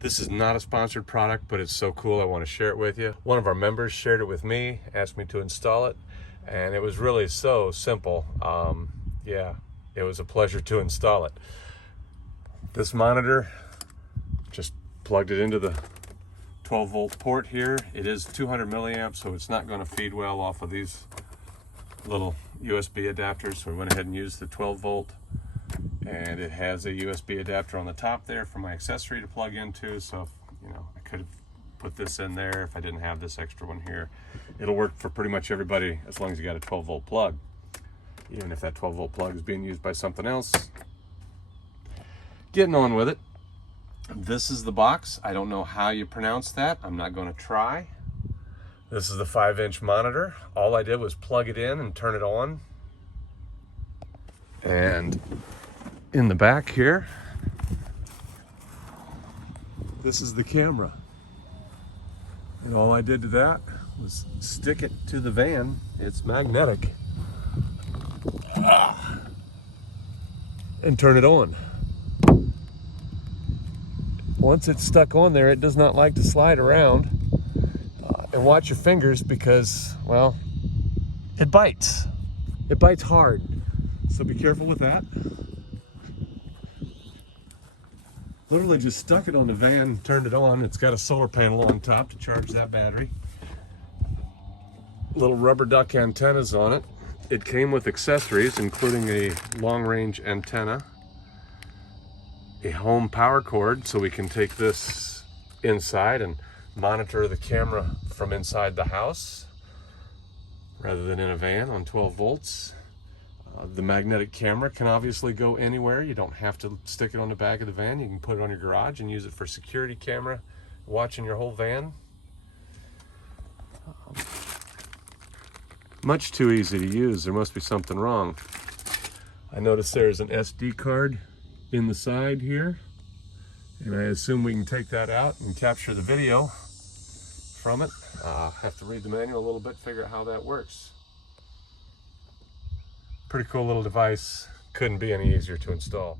This is not a sponsored product, but it's so cool I want to share it with you. One of our members shared it with me, asked me to install it, and it was really so simple. Yeah, it was a pleasure to install it. This monitor, just plugged it into the 12 volt port here. It is 200 milliamps, so it's not going to feed well off of these little USB adapters. So we went ahead and used the 12 volt, and it has a USB adapter on the top there for my accessory to plug into. So, you know, I could have put this in there if I didn't have this extra one here. It'll work for pretty much everybody as long as you got a 12 volt plug. Even if that 12 volt plug is being used by something else. Getting on with it. This is the box. I don't know how you pronounce that. I'm not going to try. This is the 5-inch monitor. All I did was plug it in and turn it on. And in the back here, this is the camera. And all I did to that was stick it to the van. It's magnetic. And turn it on. Once it's stuck on there, it does not like to slide around. And watch your fingers because, well, it bites. It bites hard. So be careful with that. Literally just stuck it on the van, turned it on. It's got a solar panel on top to charge that battery. Little rubber duck antennas on it. It came with accessories, including a long-range antenna, a home power cord, so we can take this inside and monitor the camera from inside the house rather than in a van on 12 volts. The magnetic camera can obviously go anywhere. You don't have to stick it on the back of the van. You can put it on your garage and use it for security camera, watching your whole van. Much too easy to use. There must be something wrong. I noticed there's an SD card in the side here, and I assume we can take that out and capture the video from it. Have to read the manual a little bit, figure out how that works. Pretty cool little device. Couldn't be any easier to install.